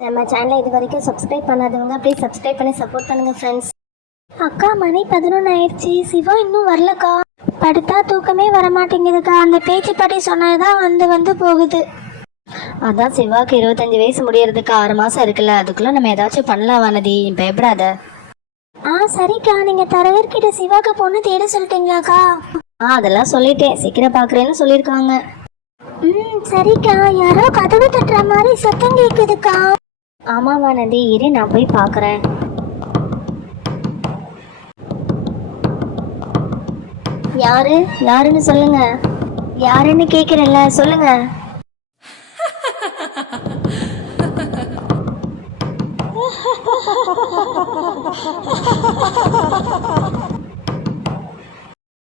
நம்ம சேனலை இது வரைக்கும் சப்ஸ்கிரைப் பண்ணாதவங்க ப்ளீஸ் சப்ஸ்கிரைப் பண்ணி சப்போர்ட் பண்ணுங்க ஃப்ரெண்ட்ஸ் அக்கா மணி பதினொன்று ஆயிடுச்சு. சிவா இன்னும் வரலக்கா. படுத்தா தூக்கமே வர மாட்டேங்குதுக்கா அந்த பேச்சு பாட்டி சொன்னதுதான் வந்து வந்து போகுது. அதான் சிவாக்கு இருபத்தஞ்சு வயசு முடியறதுக்கு ஆறு மாசம் இருக்குல்ல. அதுக்குள்ள நம்ம ஏதாச்சும் பண்ணலாம் வானதி. பயப்படாத. ஆ சரிக்கா. நீங்க தரகர்கிட்ட சிவாக்கு பொண்ணு தேட சொல்லிட்டீங்களாக்கா? ஆ அதெல்லாம் சொல்லிட்டேன். சீக்கிரம் பாக்குறேன்னு சொல்லியிருக்காங்க. ம் சரிக்கா. யாரோ கதவு தட்டுற மாதிரி சத்தம் கேக்குதுக்கா. ஆமா வானதி இரு நான் போய் பார்க்குறேன் யாரு? யாருன்னு சொல்லுங்க. யாருன்னு கேக்குறேன்ல சொல்லுங்க.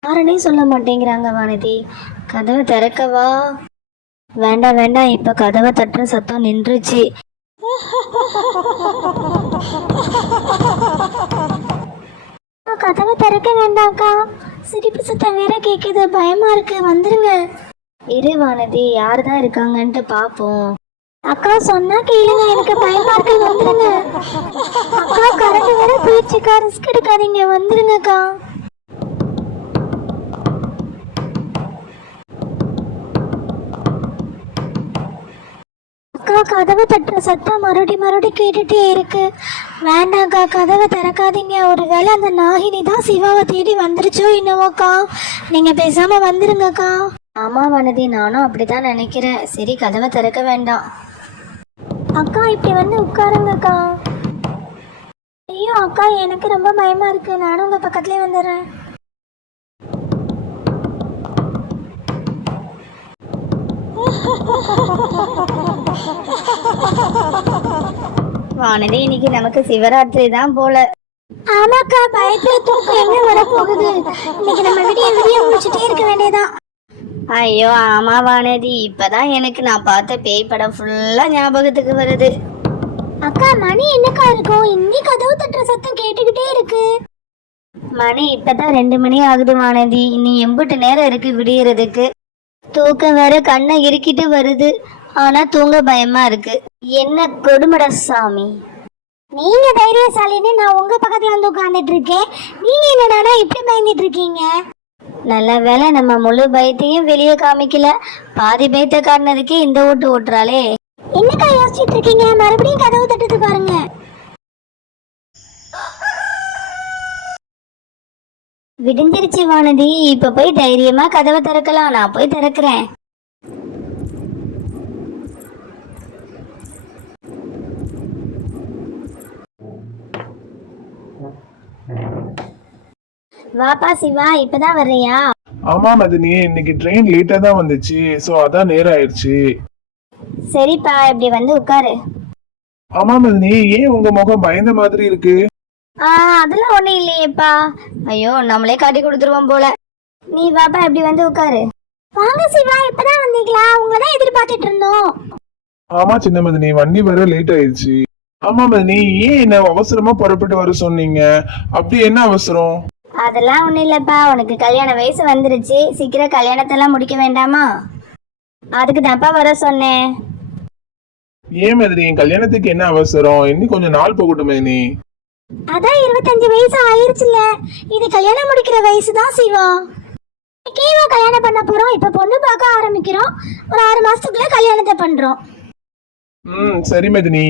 யாருன்னே சொல்ல மாட்டேங்கிறாங்க வானதி. கதவை திறக்கவா? வேண்டாம் வேண்டாம். இப்ப கதவை தட்டுற சத்தம் நின்றுச்சு. கதவை திறக்க வேண்டாம்க்கா. சிரிப்பு சத்தம் வேற கேக்குது. பயமா இருக்கு. வந்துருங்க. இரு வானதி. யார் தான் இருக்காங்கன்ட்டு பாப்போம். அக்கா சொன்னா கேளுங்க. எனக்கு பயமா இருக்கு. வந்துருங்க. அக்கா கரண்ட் வேற போயிடுச்சுக்கா. ரிஸ்க் எடுக்காதீங்க. வந்துருங்கக்கா. அக்கா கதவை தட்டுற சத்தம் மறுபடி மறுபடி கேட்டுட்டே இருக்கு. வேண்டாங்க்கா கதவை திறக்காதீங்க. ஒருவேளை அந்த நாகினி தான் சிவாவை தேடி வந்துருச்சோ என்னவோக்கா? நீங்க பேசாம வந்துருங்கக்கா. ஆமா வனதி நானும் அப்படிதான் நினைக்கிறேன். சரி கதவை திறக்க வேண்டாம். அக்கா இப்படி வந்து உட்காருங்கக்கா. ஐயோ அக்கா எனக்கு ரொம்ப பயமா இருக்கு. நானும் உங்க பக்கத்துலயே வந்துடுறேன். வானதி இன்னைக்கு நமக்கு சிவராத்திரி தான் போல. ஆமாக்கா பயத்துல தூக்கம் எங்க வர போகுது இன்னைக்கு நம்ம விடிய விடிய முடிச்சுட்டே இருக்க வேண்டியதான் ஐயோ ஆமா வானதி இப்பதான் எனக்கு நான் பார்த்த பேய் படம் ஃபுல்லா ஞாபகத்துக்கு வருது. அக்கா மணி என்னக்கா இருக்கும் இன்னி கதவு தட்டுற சத்தம் கேட்டுக்கிட்டே இருக்கு. மணி இப்பதான் ரெண்டு மணி ஆகுது வானதி. இனி எம்புட்டு நேரம் இருக்கு விடியறதுக்கு. தூக்கம் வேற கண்ணை இறுக்கிட்டு வருது. ஆனா தூங்க பயமா இருக்கு. என்ன கொடுமட சாமி? நீங்க தைரியசாலின்னு நான் உங்க பக்கத்துல வந்து உட்கார்ந்துட்டு இருக்கேன். நீங்க என்னடா இப்படி பயந்துட்டு இருக்கீங்க? நல்ல வேலை நம்ம முழு பயத்தையும் வெளியே காமிக்கல. பாதி பயத்தை காட்டினதுக்கே இந்த ஓட்டு ஓட்டுறாளே. என்னக்கா யோசிச்சுட்டு இருக்கீங்க? மறுபடியும் கதவு தட்டுது பாருங்க. விடிஞ்சிருச்சு வானதி. இப்ப போய் தைரியமா கதவை திறக்கலாம். நான் போய் திறக்கிறேன். வாப்பா சிவா இப்பதான் வர்றியா? ஆமா மதினி. இன்னைக்கு ட்ரெயின் லேட்டா தான் வந்துச்சு. சோ அதான் நேரம் ஆயிடுச்சு. சரிப்பா இப்படி வந்து உட்காரு. ஆமா மதினி. ஏன் உங்க முகம் பயந்த மாதிரி இருக்கு? ஆ அதெல்லாம் ஒண்ணும் இல்லையேப்பா. ஐயோ நம்மளே காட்டி கொடுத்துருவோம் போல. நீ வாப்பா இப்படி வந்து உட்காரு. வாங்க சிவா இப்பதான் வந்தீங்களா? உங்களை தான் எதிர்பார்த்துட்டு இருந்தோம். ஆமா சின்ன மதினி. வண்டி வர லேட் ஆயிடுச்சு. ஆமா மதினி. ஏன் என்ன அவசரமா புறப்பட்டு வர சொன்னீங்க? அப்படி என்ன அவசரம்? அதெல்லாம் ஒண்ணும் இல்லப்பா. உனக்கு கல்யாண வயசு வந்துருச்சு. சீக்கிரம் கல்யாணத்தெல்லாம் முடிக்க வேண்டாமா? அதுக்கு தான்ப்பா வர சொன்னேன். ஏன் மதினி என் கல்யாணத்துக்கு என்ன அவசரம்? இன்னும் கொஞ்சம் நாள் போகட்டும் மதினி அதான் இருபத்தஞ்சு வயசு ஆயிருச்சுல இது கல்யாணம் முடிக்கிற வயசு தான் சிவா கேவா கல்யாணம் பண்ண போறோம். இப்ப பொண்ணு பார்க்க ஆரம்பிக்கிறோம். ஒரு ஆறு மாசத்துக்குள்ள கல்யாணத்தை பண்றோம். ம் சரி மதினி.